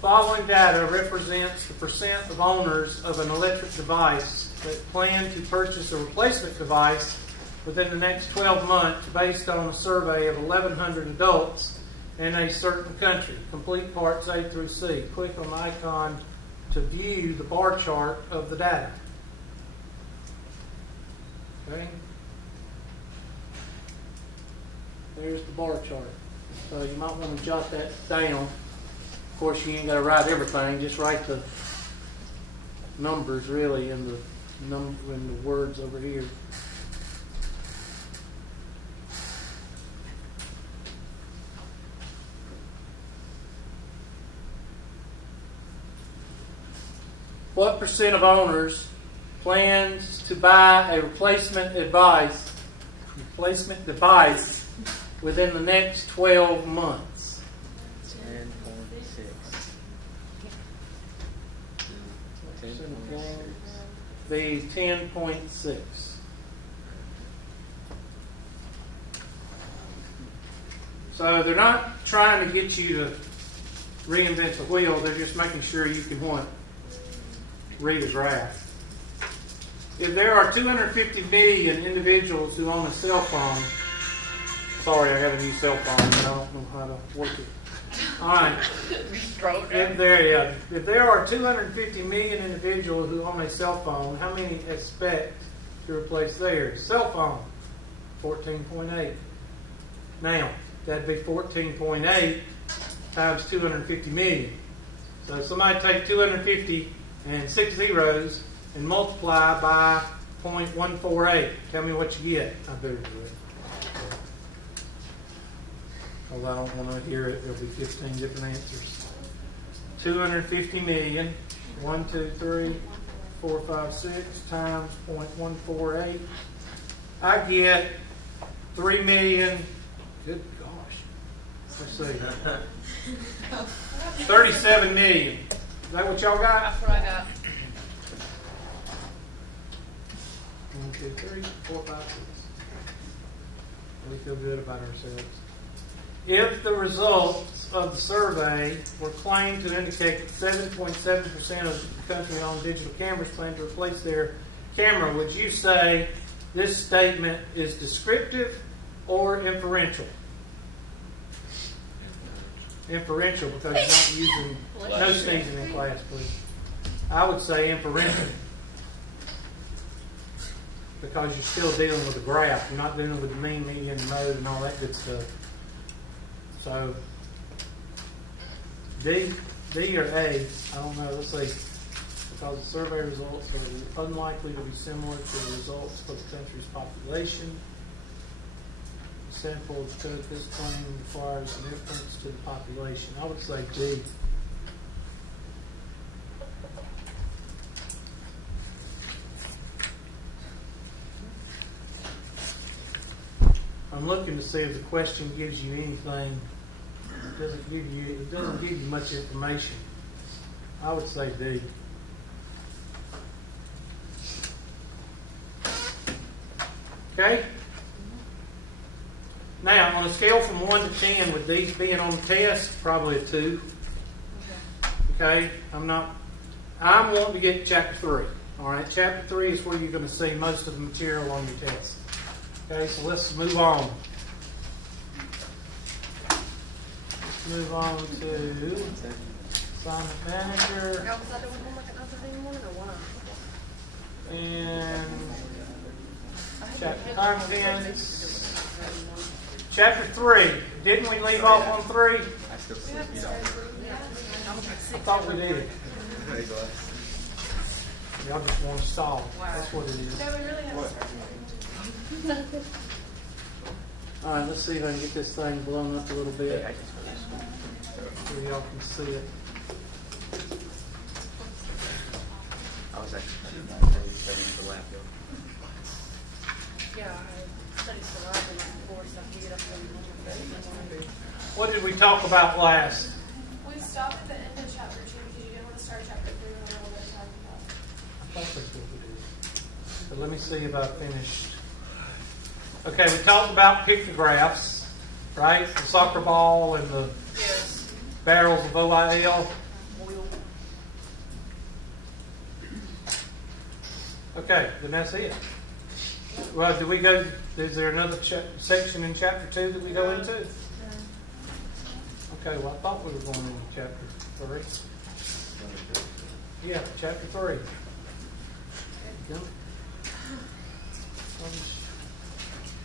following data represents the percent of owners of an electric device that plan to purchase a replacement device within the next 12 months based on a survey of 1,100 adults in a certain country. Complete parts A through C. Click on the icon to view the bar chart of the data. Okay? There's the bar chart. So you might want to jot that down. Of course, you ain't got to write everything. Just write the numbers really in the words over here. What percent of owners plans to buy a replacement device within the next 12 months? 10.6. Be 10.6. So they're not trying to get you to reinvent the wheel. They're just making sure you can read a graph. If there are 250 million individuals who own a cell phone, sorry, I got a new cell phone and I don't know how to work it. All right. If there are 250 million individuals who own a cell phone, how many expect to replace theirs? Cell phone, 14.8. Now, that'd be 14.8 times 250 million. So somebody take 250 and 6 zeros and multiply by 0.148. Tell me what you get. I better do it. Although I don't want to hear it, there'll be 15 different answers. 250 million, 1, 2, 3, 4, 5, 6 times 0.148. I get 3 million. Good gosh. Let's see. 37 million. Is that what y'all got? That's what I got. 1, 2, 3, 4, 5, 6. We feel good about ourselves. If the results of the survey were claimed to indicate that 7.7% of the country-owned digital cameras plan to replace their camera, would you say this statement is descriptive or inferential? Inferential, because you're not using, no sneezing in class, please. I would say inferential, because you're still dealing with a graph. You're not dealing with the mean, median, mode, and all that good stuff. So, D or A, I don't know, let's see. Because the survey results are unlikely to be similar to the results for the country's population. The sample of this claim requires an inference to the population. I would say D. I'm looking to see if the question gives you anything. It doesn't give you much information. I would say D. Okay? Now, on a scale from 1 to 10, with these being on the test, probably a 2. Okay? I'm wanting to get to chapter 3. Alright, chapter 3 is where you're going to see most of the material on your test. Okay, so let's move on. Let's move on to assignment manager. And chapter contents. Chapter 3. Didn't we leave off on 3? I thought we did. Y'all just want to stall. That's what it is. Alright, let's see if I can get this thing blown up a little bit so y'all can see it. I was actually studying for lab. Yeah, I studied for lab the night before, so I can get up and What did we talk about last? We stopped at the end of chapter 2 because you didn't want to start chapter 3 when we were talking about. I thought that's what we did. But let me see if I finished. Okay, we talked about pictographs, right? The soccer ball and the barrels of OIL. Okay, then that's it. Well, do we go? Is there another section in chapter 2 that we go into? Okay, well, I thought we were going into chapter 3. Yeah, chapter 3.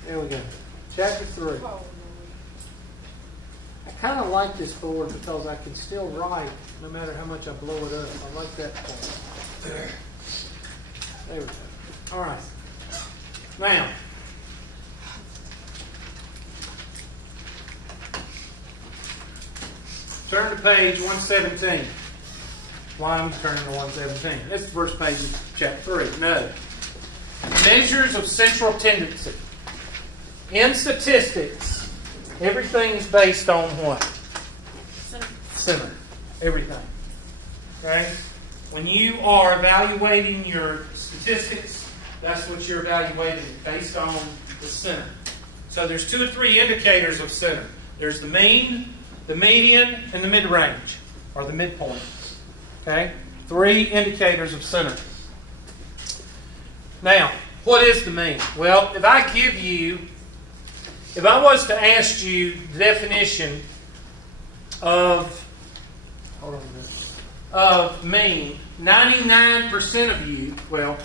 There we go. Chapter 3. I kind of like this board because I can still write no matter how much I blow it up. I like that part. There we go. All right. Now, turn to page 117. Why am I turning to 117? That's the first page of chapter 3. No. Measures of central tendency. In statistics, everything is based on what? Center. Everything. Okay? When you are evaluating your statistics, that's what you're evaluating based on the center. So there's 2 or 3 indicators of center. There's the mean, the median, and the mid-range, or the midpoint. Okay? 3 indicators of center. Now, what is the mean? Well, if I was to ask you the definition of mean, 99% of you, well,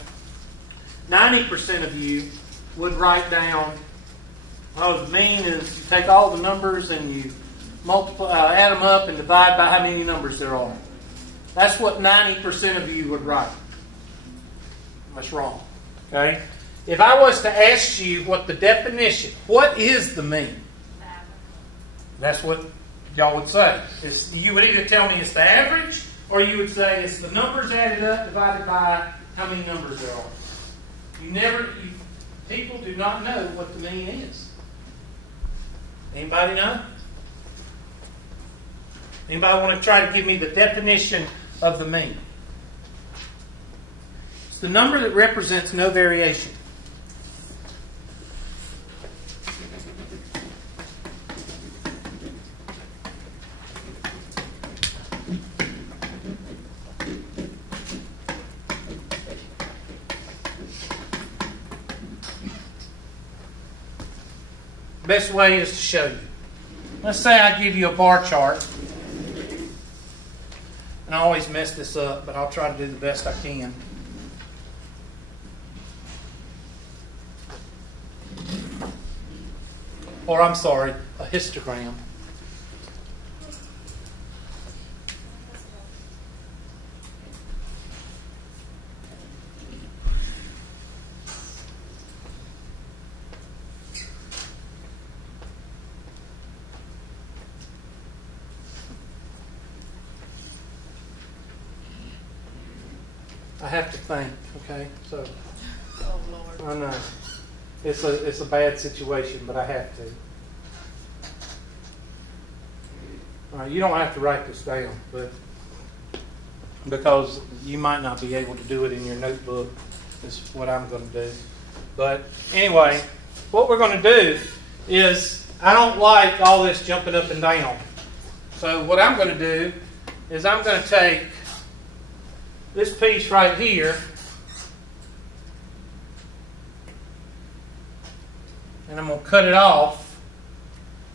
90% of you would write down, the mean is you take all the numbers and you multiply, add them up and divide by how many numbers there are. That's what 90% of you would write. That's wrong. Okay? If I was to ask you what the definition, what is the mean? That's what y'all would say. You would either tell me it's the average, or you would say it's the numbers added up divided by how many numbers there are. People do not know what the mean is. Anybody know? Anybody want to try to give me the definition of the mean? It's the number that represents no variation. Best way is to show you. Let's say I give you a bar chart. And I always mess this up, but I'll try to do the best I can. Or I'm sorry, a histogram. I have to think, okay? So, Oh, Lord. I know. It's a bad situation, but I have to. All right, you don't have to write this down, but because you might not be able to do it in your notebook is what I'm going to do. But anyway, what we're going to do is, I don't like all this jumping up and down. So what I'm going to do is I'm going to take this piece right here and I'm going to cut it off.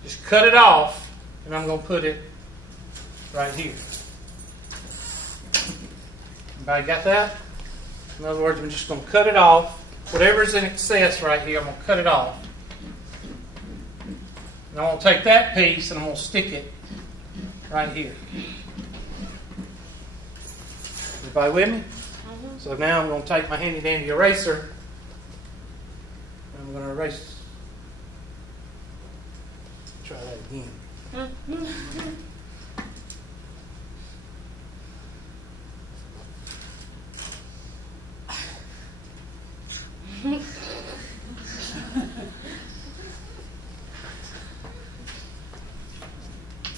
Just cut it off and I'm going to put it right here. Everybody got that? In other words, I'm just going to cut it off. Whatever's in excess right here, I'm going to cut it off. And I'm going to take that piece and I'm going to stick it right here. Everybody with me? Mm-hmm. So now I'm going to take my handy dandy eraser. And I'm going to erase. Try that again.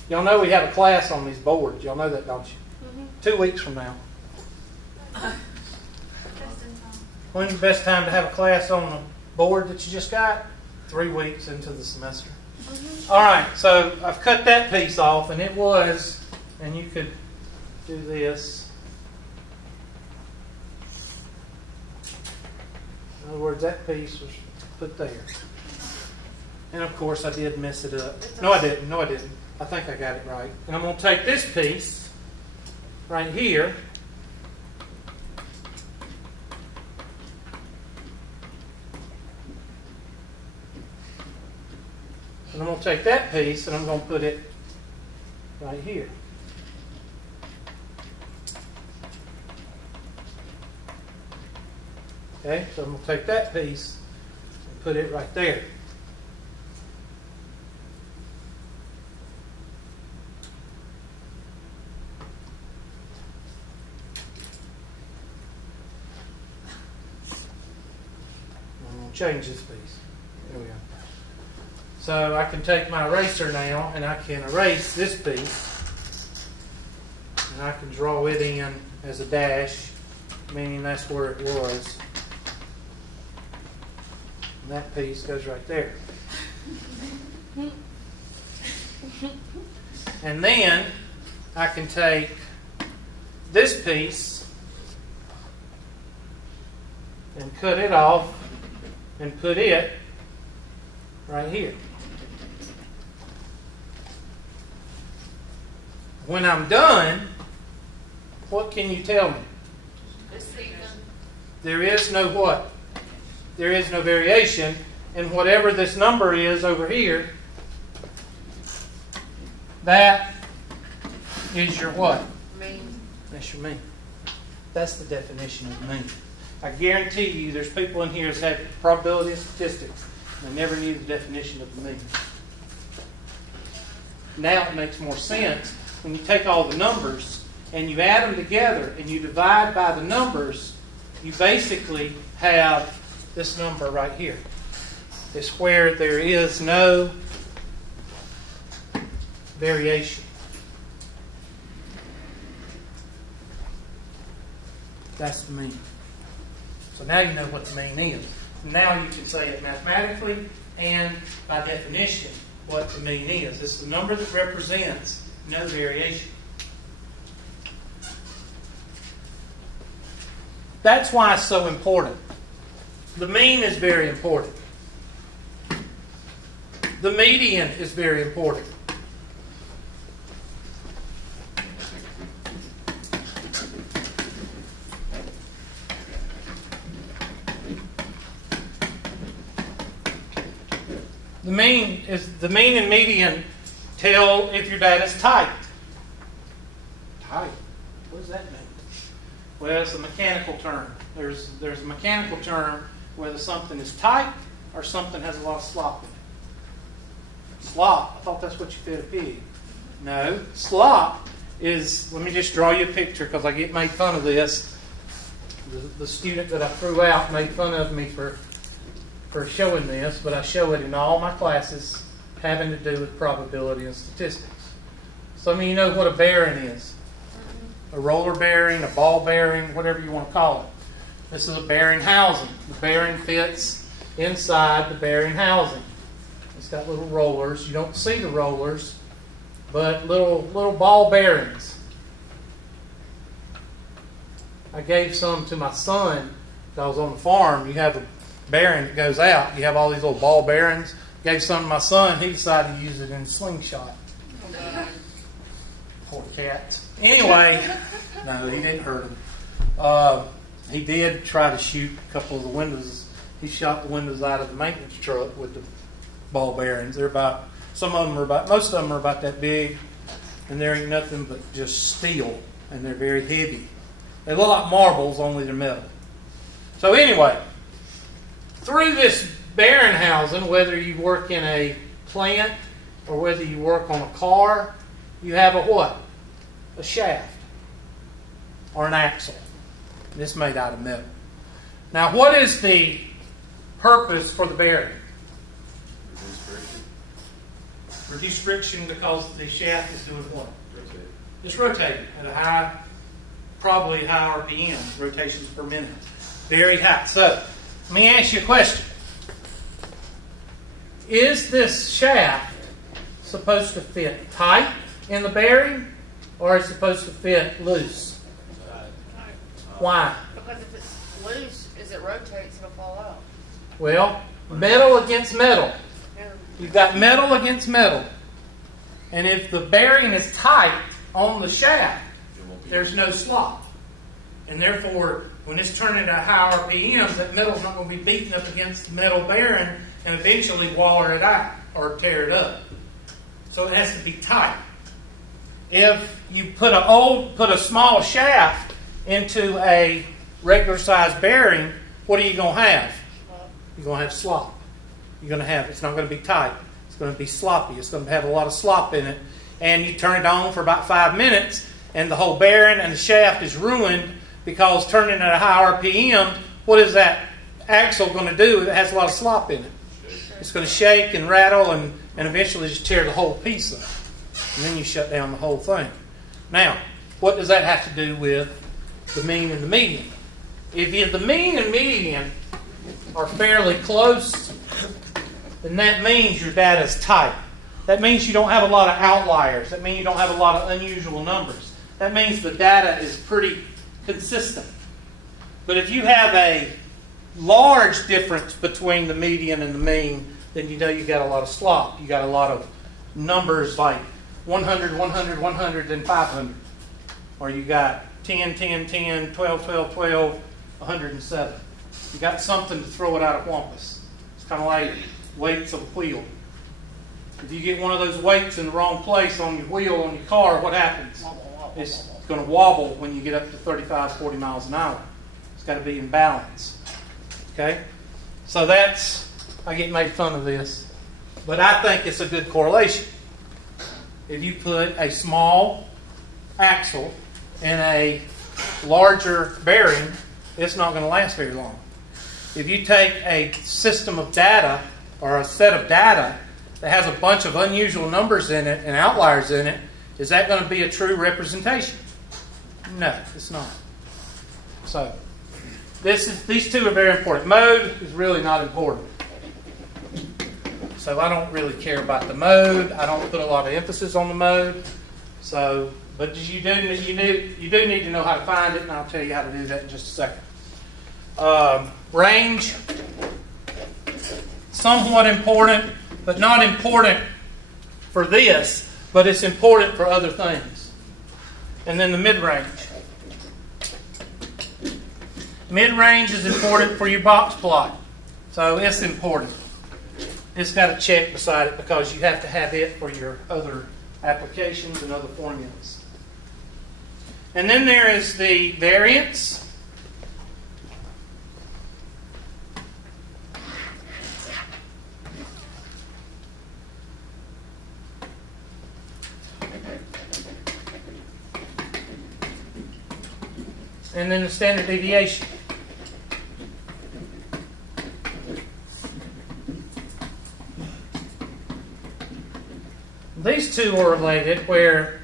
Y'all know we have a class on these boards. Y'all know that, don't you? Mm-hmm. 2 weeks from now. When's the best time to have a class on the board that you just got? 3 weeks into the semester. Mm-hmm. All right, so I've cut that piece off, and it was, and you could do this. In other words, that piece was put there. And of course I did mess it up. No, I didn't. No, I didn't. I think I got it right. And I'm going to take this piece right here. And I'm going to take that piece and I'm going to put it right here. Okay, so I'm going to take that piece and put it right there. I'm going to change this piece. There we go. So I can take my eraser now and I can erase this piece. And I can draw it in as a dash, meaning that's where it was. And that piece goes right there. And then I can take this piece and cut it off and put it right here. When I'm done, what can you tell me? There is no what? There is no variation. And whatever this number is over here, that is your what? Mean. That's your mean. That's the definition of mean. I guarantee you there's people in here that had probability and statistics. They never knew the definition of the mean. Now it makes more sense when you take all the numbers and you add them together and you divide by the numbers, you basically have this number right here. It's where there is no variation. That's the mean. So now you know what the mean is. Now you can say it mathematically and by definition what the mean is. It's the number that represents no variation. That's why it's so important. The mean is very important. The median is very important. The mean and median tell if your data is tight. Tight? What does that mean? Well, it's a mechanical term. There's a mechanical term whether something is tight or something has a lot of slop in it. Slop, I thought that's what you fed a pig. No, slop is, let me just draw you a picture because I get made fun of this. The student that I threw out made fun of me for showing this, but I show it in all my classes having to do with probability and statistics. Some of you know what a bearing is. A roller bearing, a ball bearing, whatever you want to call it. This is a bearing housing. The bearing fits inside the bearing housing. It's got little rollers. You don't see the rollers, but little ball bearings. I gave some to my son because on the farm you have a bearing that goes out. You have all these little ball bearings. Gave some to my son. He decided to use it in a slingshot. Poor cat. Anyway, no, he didn't hurt him. He did try to shoot a couple of the windows. He shot the windows out of the maintenance truck with the ball bearings. They're about, most of them are about that big, and there ain't nothing but just steel, and they're very heavy. They look like marbles, only they're metal. So anyway, through this bearing housing, whether you work in a plant or whether you work on a car, you have a what? A shaft or an axle. And it's made out of metal. Now, what is the purpose for the bearing? Reduce friction because the shaft is doing what? Rotate. It's rotating at a high, probably high RPM, rotations per minute. Very high. So, let me ask you a question. Is this shaft supposed to fit tight in the bearing or is it supposed to fit loose? Why? Because if it's loose, as it rotates, it'll fall fall out. Well, metal against metal. Yeah. You've got metal against metal. And if the bearing is tight on the shaft, there's no slop. And therefore, when it's turning at high RPMs, that metal's not going to be beating up against the metal bearing and eventually waller it out or tear it up. So it has to be tight. If you put a small shaft into a regular size bearing, what are you going to have? You're going to have slop. It's not going to be tight. It's going to be sloppy. It's going to have a lot of slop in it. And you turn it on for about 5 minutes, and the whole bearing and the shaft is ruined because turning at a high RPM, what is that axle going to do if it has a lot of slop in it? It's going to shake and rattle and eventually just tear the whole piece up. And then you shut down the whole thing. Now, what does that have to do with the mean and the median? If the mean and median are fairly close, then that means your data is tight. That means you don't have a lot of outliers. That means you don't have a lot of unusual numbers. That means the data is pretty consistent. But if you have a large difference between the median and the mean, then you know you got a lot of slop. You got a lot of numbers like 100, 100, 100, and 500. Or you got 10, 10, 10, 12, 12, 12, 107. You got something to throw it out of wampus. It's kind of like weights of a wheel. If you get one of those weights in the wrong place on your wheel on your car, what happens? It's going to wobble when you get up to 35, 40 miles an hour. It's got to be in balance. Okay? So I get made fun of this, but I think it's a good correlation. If you put a small axle in a larger bearing, it's not going to last very long. If you take a system of data or a set of data that has a bunch of unusual numbers in it and outliers in it, is that going to be a true representation? No, it's not. So, these two are very important. Mode is really not important. So I don't really care about the mode. I don't put a lot of emphasis on the mode. So, but you do need to know how to find it, and I'll tell you how to do that in just a second. Range, somewhat important, but not important for this, but it's important for other things. And then the mid-range. Mid-range is important for your box plot. So it's important. It's got a check beside it because you have to have it for your other applications and other formulas. And then there is the variance. And then the standard deviation. These two are related where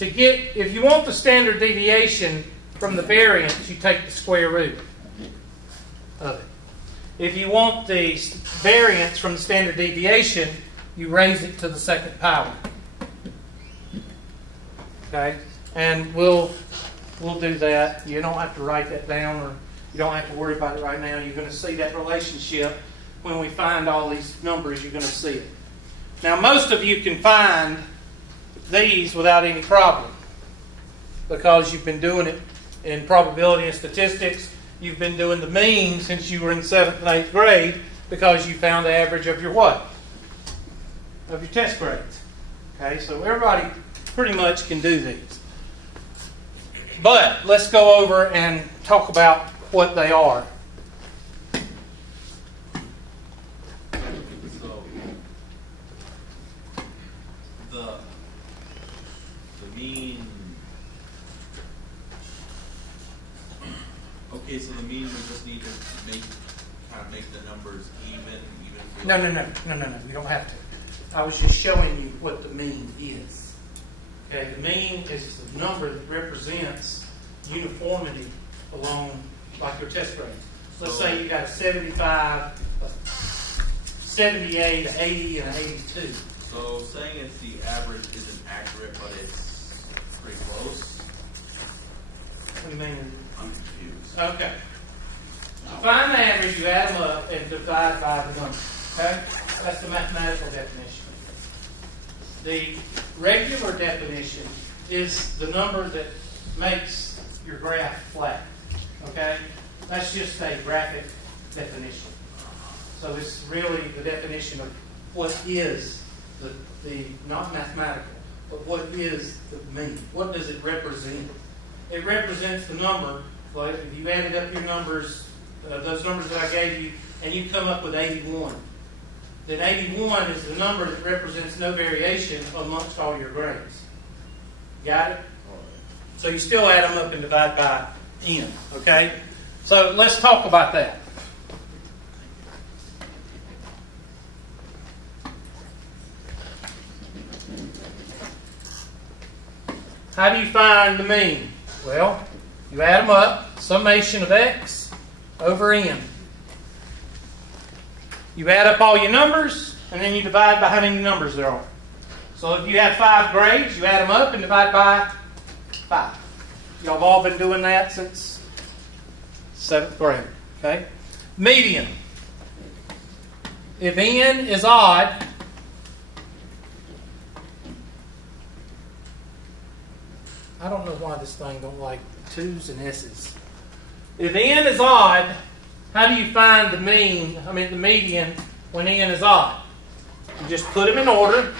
if you want the standard deviation from the variance, you take the square root of it. If you want the variance from the standard deviation, you raise it to the second power. Okay? And we'll do that. You don't have to write that down, or you don't have to worry about it right now. You're going to see that relationship when we find all these numbers. You're going to see it. Now, most of you can find these without any problem because you've been doing it in probability and statistics. You've been doing the mean since you were in 7th and 8th grade because you found the average of your what? Of your test grades. Okay, so everybody pretty much can do these. But let's go over and talk about what they are. So the mean. Okay, so the mean we just need to make the numbers even. No. You don't have to. I was just showing you what the mean is. Okay, the mean is the number that represents uniformity along, like your test grades. Let's say you got a 75, a 78, an 80, and an 82. So saying it's the average isn't accurate, but it's pretty close. What do you mean? I'm confused. Okay. find the average, you add them up, and divide by the number. Okay? That's the mathematical definition. The regular definition is the number that makes your graph flat. Okay? That's just a graphic definition. So it's really the definition of what is the not mathematical, but what is the mean? What does it represent? It represents the number. Well, if you added up your numbers, those numbers that I gave you, and you come up with 81, then 81 is the number that represents no variation amongst all your grades. Got it? So you still add them up and divide by n. Okay? So let's talk about that. How do you find the mean? Well, you add them up, summation of x over n. You add up all your numbers, and then you divide by how many numbers there are. So if you have 5 grades, you add them up and divide by 5. Y'all have all been doing that since 7th grade. Okay? Median. If n is odd, I don't know why this thing don't like 2's and s's. If n is odd, how do you find the median when n is odd? You just put them in order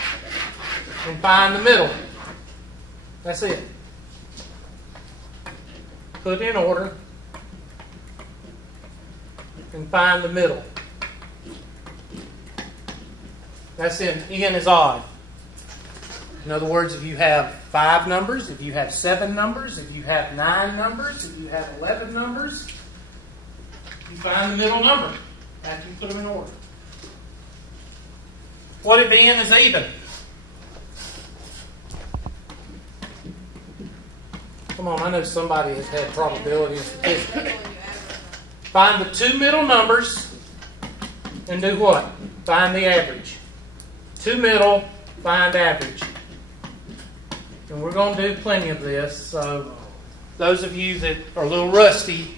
and find the middle. That's it. Put in order and find the middle. That's it. n is odd. In other words, if you have 5 numbers, if you have 7 numbers, if you have 9 numbers, if you have 11 numbers, you find the middle number after you put them in order. What if n is even? Come on, I know somebody has had probability and statistics. Find the 2 middle numbers and do what? Find the average. 2 middle, find average. And we're going to do plenty of this, so those of you that are a little rusty,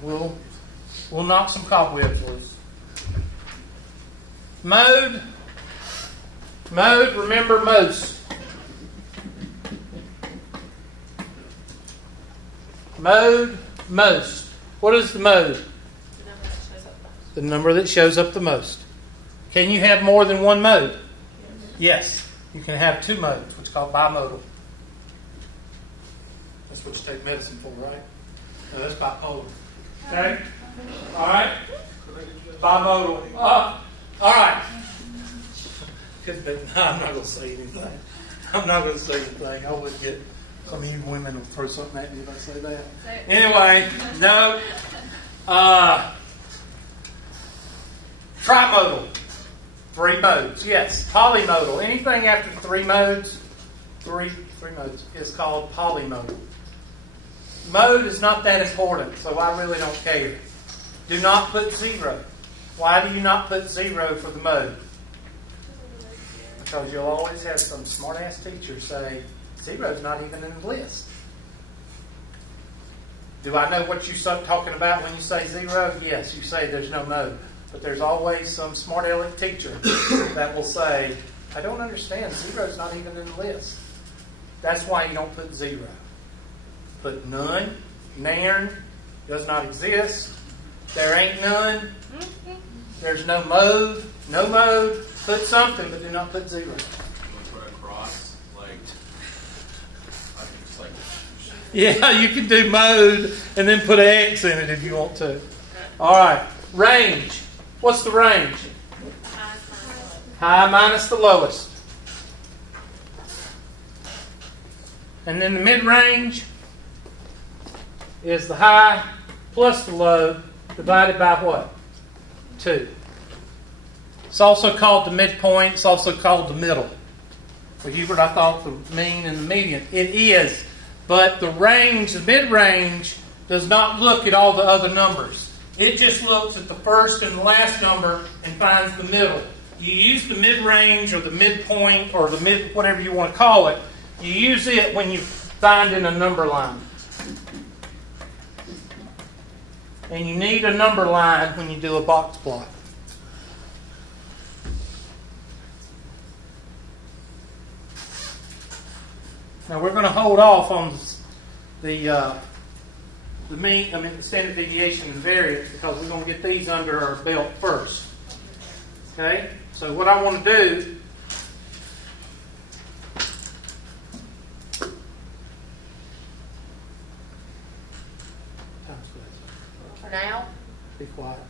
we'll knock some cobwebs loose. Mode. Mode, remember most. Mode, most. What is the mode? The number that shows up the most. Can you have more than one mode? Yes. You can have 2 modes, which is called bimodal. That's what you take medicine for, right? No, that's bipolar. Okay? All right? Bimodal. All right. No, I'm not going to say anything. I'm not going to say anything. I would get some of you women will throw something at me if I say that. Anyway, no. Trimodal. 3 modes. Yes. Polymodal. Anything after 3 modes, 3 modes, is called polymodal. Mode is not that important, so I really don't care. Do not put 0. Why do you not put 0 for the mode? Because you'll always have some smart-ass teacher say, 0 is not even in the list. Do I know what you're talking about when you say 0? Yes, you say there's no mode. But there's always some smart-aleck teacher that will say, I don't understand, 0 is not even in the list. That's why you don't put 0. Put none, nairn, does not exist. There ain't none. There's no mode. No mode. Put something, but do not put 0. Put a cross, Yeah, you can do mode and then put an X in it if you want to. All right. Range. What's the range? High minus the lowest. And then the mid-range is the high plus the low divided by what? 2. It's also called the midpoint. It's also called the middle. For Hubert, I thought the mean and the median. It is. But the range, the mid-range, does not look at all the other numbers. It just looks at the first and the last number and finds the middle. You use the mid-range or the midpoint or the mid, whatever you want to call it. You use it when you find in a number line. And you need a number line when you do a box plot. Now we're going to hold off on the standard deviation and variance because we're going to get these under our belt first. Okay? So what I want to do For now? be quiet.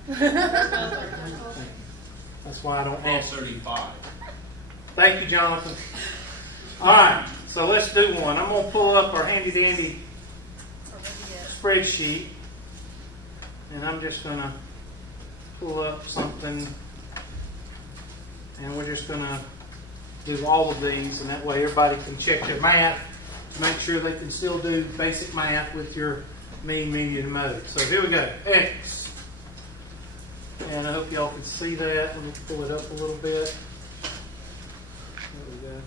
That's why I don't ask. 12:35. Thank you, Jonathan. Alright, so let's do one. I'm going to pull up our handy dandy spreadsheet, and I'm just going to pull up something, and we're just going to do all of these, and that way everybody can check their math to make sure they can still do basic math with your mean, median, and mode. So here we go. X. And I hope y'all can see that. Let me pull it up a little bit. There we go.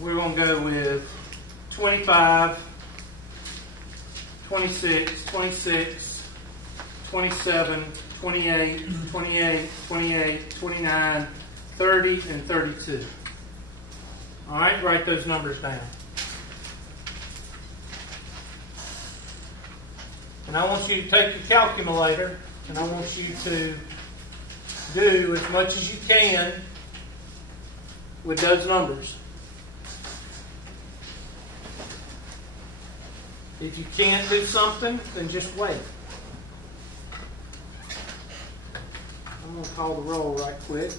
We're going to go with 25, 26, 26, 27, 28, 28, 28, 29, 30, and 32. All right, write those numbers down. And I want you to take your calculator, and I want you to do as much as you can with those numbers. If you can't do something, then just wait. I'm going to call the roll right quick.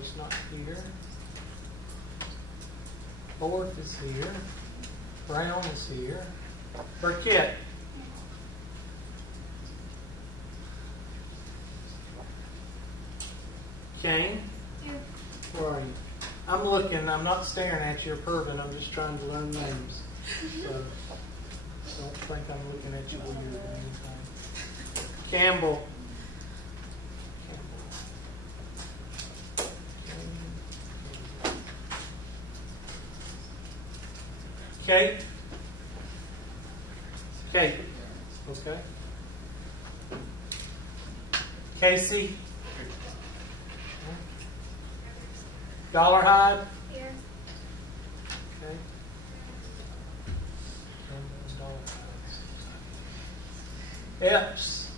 Is not here. Fourth is here. Brown is here. Burkett. Kane. Here. Where are you? I'm looking. I'm not staring at you or perving. I'm just trying to learn names. So don't think I'm looking at you weird or anything. Campbell. Kate? Kate. Okay. Casey? Dollarhide? Here. Okay. Epps?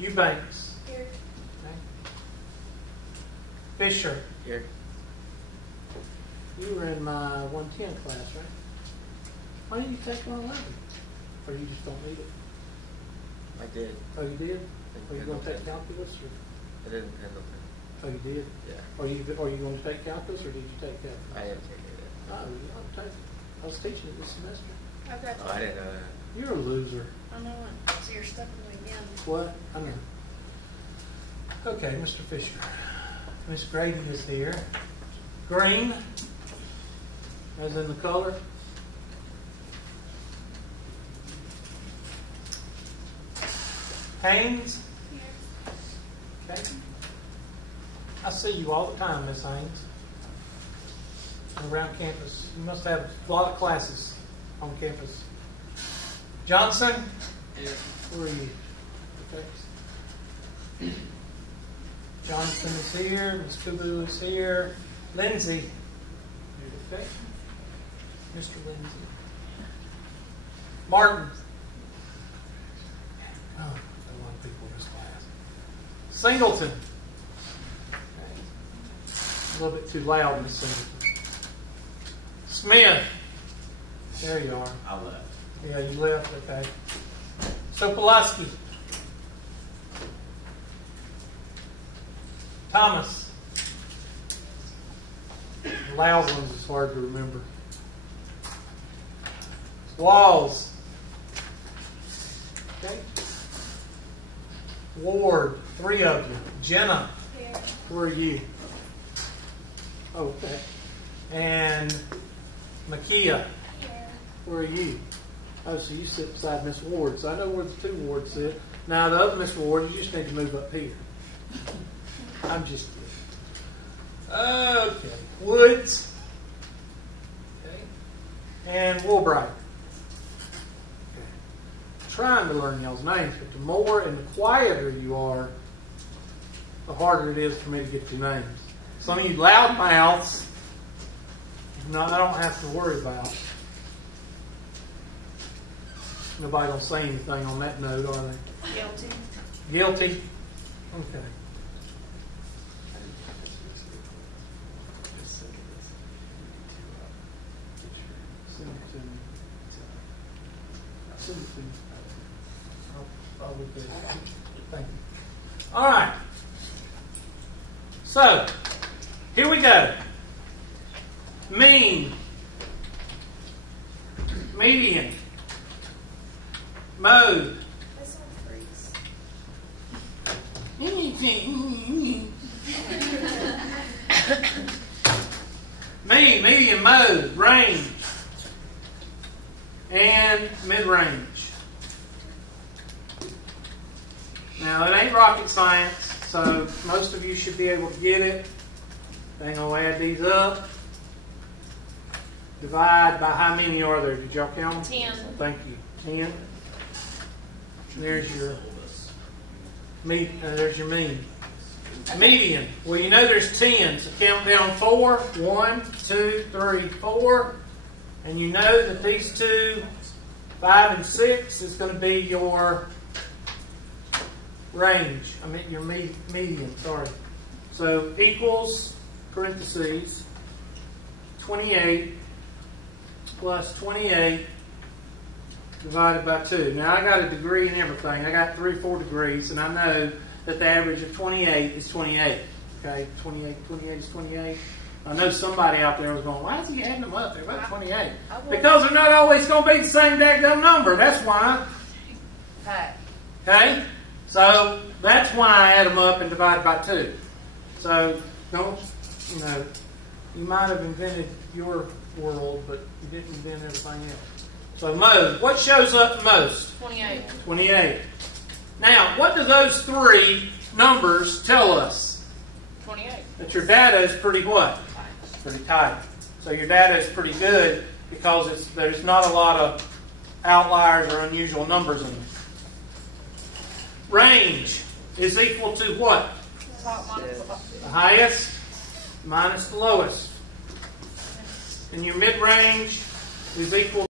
Eubanks? Here. Okay. Fisher? Here. You were in my 110 class, right? Why didn't you take 111? Or you just don't need it? I did. Oh, you did? In Are you going to take Pendleton. calculus? Or? I did in Pendleton. Oh, you did? Yeah. Are you going to take calculus, or did you take calculus? I am taking it. Oh, you ought to take it. I was teaching it this semester. Okay. Oh, I didn't know that. You're a loser. I know it. So you're stuck with me again. What? I know. Okay, Mr. Fisher. Miss Grady is here. Green, as in the color. Haynes. Here. Okay. I see you all the time, Miss Haynes. Around campus. You must have a lot of classes on campus. Johnson? Here. Where are you? Okay. Johnson is here. Miss Kubu is here. Lindsay. Okay. Mr. Lindsay. Martin. Oh, there are a lot of people in this class. Singleton. Okay. A little bit too loud, Miss Singleton. Smith. There you are. I left. Yeah, you left. Okay. Sokolowski. Thomas. The loud ones is hard to remember. Walls. Okay. Ward, 3 of you. Jenna, Here. where are you? Oh, okay. And Makia, Here. where are you? Oh, so you sit beside Miss Ward. So I know where the 2 Wards sit. Now the other Miss Ward, you just need to move up here. I'm just kidding. Okay. Woods. Okay. And Woolbright. Okay. Trying to learn y'all's names, but the more and the quieter you are, the harder it is for me to get your names. Some of you loudmouths, no, I don't have to worry about. Nobody don't say anything on that note, are they? Guilty. Guilty? Okay. Send it to me. Send it to me. I'll look at it. Thank you. All right. So, here we go. Mean. Median. Mode. This one freeze. Mean, median, mode, range, and mid-range. Now, it ain't rocket science, so most of you should be able to get it. I'm going to add these up. Divide by how many are there? Did y'all count them? 10. Thank you. 10. There's your there's your mean. Median. Well, you know there's 10, so count down 4. 1, 2, 3, 4. And you know that these 2, 5 and 6 is going to be your range. I mean your median, sorry. So equals, parentheses, 28 plus 28 divided by 2. Now I got a degree and everything. I got 3 or 4 degrees, and I know that the average of 28 is 28. Okay, 28 is 28. I know somebody out there was going, why is he adding them up? They're about 28. Because they're not always going to be the same daggone number. That's why. Okay? So that's why I add them up and divide by 2. So don't, you might have invented your world, but you didn't invent everything else. So mode. What shows up most? 28. 28. Now, what do those 3 numbers tell us? 28. That your data is pretty what? Pretty tight. So your data is pretty good because there's not a lot of outliers or unusual numbers in it. Range is equal to what? Top minus the bottom. The highest minus the lowest. And your mid-range is equal